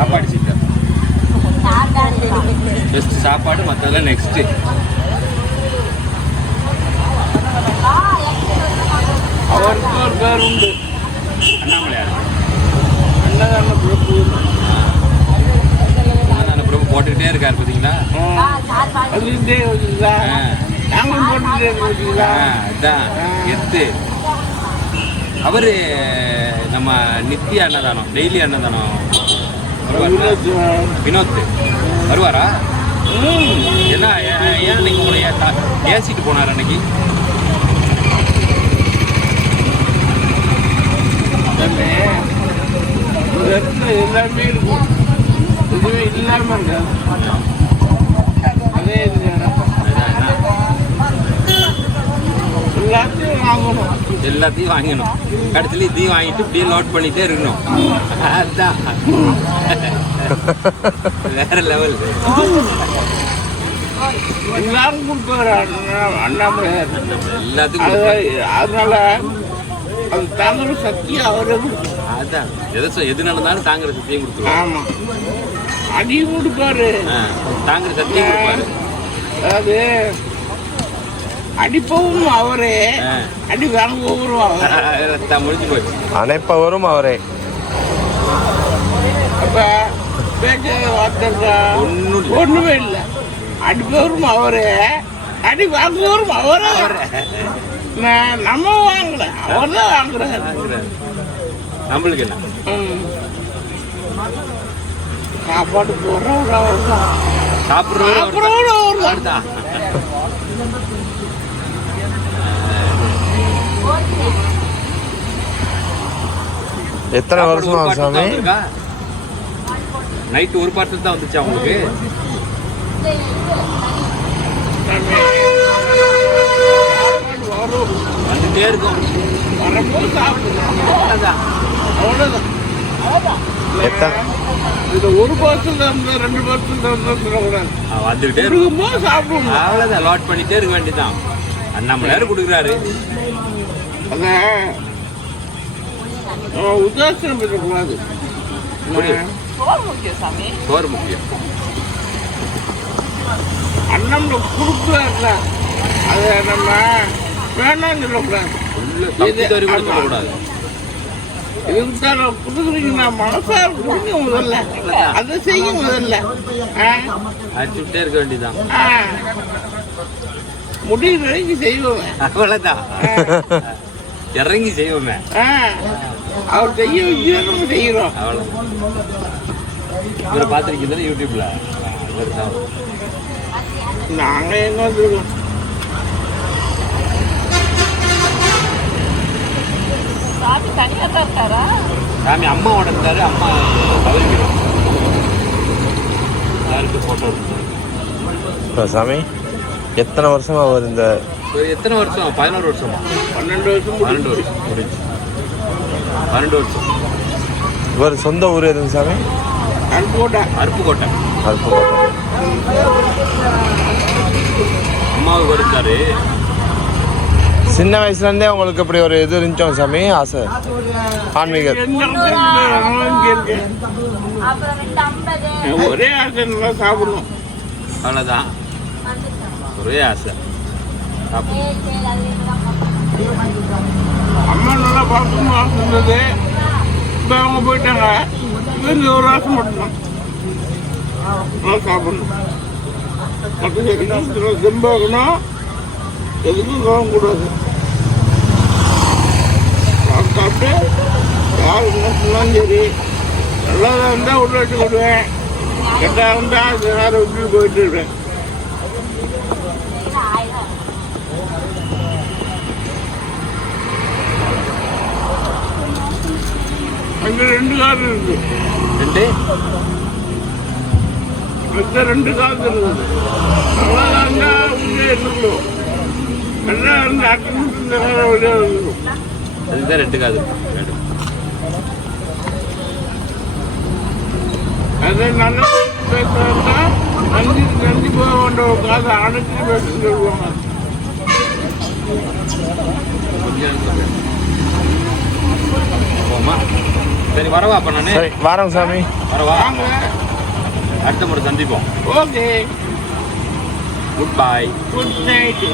சாப்பாடு chicken just சாப்பாடு மற்றதெல்லாம் நெக்ஸ்ட்டு அவருக்கு ஒரு பேர் உண்டு. அண்ணாமலையார். அன்னதான பிரபு அண்ணாமலை பிரபு போட்டுக்கிட்டே இருக்கார் பார்த்தீங்களா அது இதே வச்சுங்களா. நாங்களும் அதான். எத்து. அவரு நம்ம நித்திய அன்னதானம் டெய்லி அன்னதானம்? வினோத் வருவாரா? என்ன ஏன் ஏன் அன்னைக்கு உங்களை ஏசிட்டு போனார் அன்னைக்கு? எல்லாமே எல்லாமே இருக்கும் இதுவே இல்லாமல் இருக்காது அதே இது அதுதான் என்ன? எல்லாத்தையும் வாங்கணும் எல்லாத்தையும் வாங்கணும் கடைசியில் இதையும் வாங்கிட்டு இப்படியே லோட் பண்ணிட்டே இருக்கணும். அதுதான் வேற லெவல் எல்லாரும் கொடுப்பாரு அண்ணா- அண்ணாமலையார் எல்லாத்துக்கும். அதனால அது தாங்குற சக்தி அவரே அதான். எதை சொ- எது நடந்தாலும் தாங்குற சத்தியம் கொடுத்துருவாரு ஆமா. அடியும் கொடுப்பாரு தாங்குற சத்தியம் கொடுப்பாரு. அதாவது அடிப்பவும் அவரே. அடி வாங்குவவரும் அவர். முடிஞ்சு போச்சு. அணைப்பவரும் அவரே. அப்ப பேச்சு வார்த்தை ஒண்ணும் இல்ல. அடிப்பவரும் அவரே. அடி வாங்குவவரும் அவரே. நான் நம்ம வாங்கல. அவர் தான் வாங்குறாரு. நம்மளுக்கு என்ன. சாப்பாடு போடுறவர் அவர் தான் சாப்பிட்றவரு அவர் தான் அவர்தான். எத்தனை வருஷமா சாமி? தான்? நைட்டு ஒரு பார்சல் தான் வந்துச்சு அவங்களுக்கு வந்துட்டே இருக்கும். வரும்போது சாப்பிடுறோம் அவ்வளவுதான். அவ்வளோதான் ஒரு பார்சல் இருந்தா ரெண்டு சொல்லக்கூடாது ஆ, வந்துகிட்டே இருக்கும். கொடுக்கும்போது சாப்பிடணும் அவ்வளோதான் லோட் பண்ணிட்டே இருக்க வேண்டியதுதான். அண்ணாமலையார் கொடுக்குறாரு. நம்ம உதாசனம் பண்ணக்கூடாது. சோறு முக்கியம். அண்ணம்ல கொடுக்குறாருல அதை நம்ம வேணாம்னு சொல்லக்கூடாது. சொல்லக்கூடாது. இதுக்கு தான் கொடுக்குறீங்கன்னா மனசார கொடுங்க முதல்ல. அதை செய்ய முதல்ல. அடிச்சுட்டே இருக்க வேண்டியதுதான். ஆ. முடிகிற வரைக்கும் செய்வோம். அவ்வளோதான் இறங்கி செய்வோமே. அவர் செய்ய செய்கிறோம் அவ்வளோ இவரை யூடியூப்ல? இவர் தான் நாங்கள் எங்கே வந்துருக்கோம் சாமி அம்மாவோட இருந்தாரு அம்மா தவறிக்கிறோம் யாருக்கு எடுத்தாரு? இப்போ சாமி எத்தனை வருஷமா அவர் இந்த எத்தனை வருஷம்? பதினோரு வருஷமா? பன்னெண்டு வருஷம் பன்னெண்டு வருஷம் பன்னெண்டு வருஷம். இவர் சொந்த ஊர் எதுங்க சாமி? அனுப்போட்டா அருப்புக்கோட்டை. அருப்புக்கோட்டை. அம்மாவுக்கு வருத்தாரு சின்ன வயசுலேருந்தே உங்களுக்கு இப்படி ஒரு இது இருந்துச்சோ சாமி? ஆசை. ஆன்மீக. ஒரே ஆசை நல்லா சாப்பிடணும். அவ்வளோதான் ஒரே ஆசை. சாப்பிடு. அம்மா நல்லா பார்க்கணும் ஆசை இருந்தது இப்போ அவங்க போயிட்டாங்க. இவங்க ஒரு ஆசை மட்டும்தான் நல்லா சாப்பிடணும். மற்ற சரி திம்பாகணும் எதுக்கும் கவனம் கூடாது. சாப்பிட்டு சாப்பிட்டு யார் என்ன சொன்னாலும் சரி. நல்லதாக இருந்தால் உள்ள வச்சு கொடுவேன் கெட்டதாக இருந்தால் அது யாரை விட்டு போயிட்டு இருப்பேன். அங்கே ரெண்டு கார் இருக்குது ரெண்டு மொத்தம் ரெண்டு காசு இருக்குது நல்லா இருந்தால் உள்ளே இருக்கணும் நல்லா இருந்து அக்கணும் இந்த நேரம் வெளியே இருக்கணும் அதுதான் ரெண்டு போமா சரி வரவா அப்ப நானு? சரி வாரம் சாமி. வரவா? அடுத்த முறை சந்திப்போம். Okay. Good bye good night